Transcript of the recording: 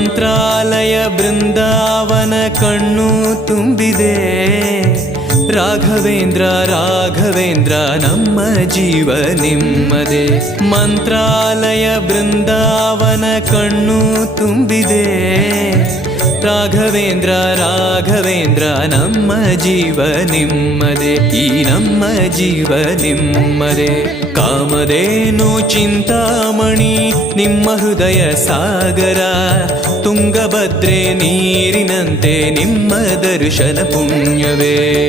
ಮಂತ್ರಾಲಯ ಬೃಂದಾವನ ಕಣ್ಣು ತುಂಬಿದೆ. ರಾಘವೇಂದ್ರ ರಾಘವೇಂದ್ರ ನಮ್ಮ ಜೀವ ನಿಮ್ಮದೇ. ಮಂತ್ರಾಲಯ ಬೃಂದಾವನ ಕಣ್ಣು ತುಂಬಿದೆ. ರಾಘವೇಂದ್ರ ರಾಘವೇಂದ್ರ ನಮ್ಮ ಜೀವ ನಿಮ್ಮದೇ. ಈ ನಮ್ಮ ಜೀವ ನಿಮ್ಮದೇ. ಕಾಮಧೇನು ಚಿಂತಾಮಣಿ ನಿಮ್ಮ ಹೃದಯ ಸಾಗರ. ತುಂಗಭದ್ರೆ ನೀರಿನಂತೆ ನಿಮ್ಮ ದರ್ಶನ ಪುಣ್ಯವೇ.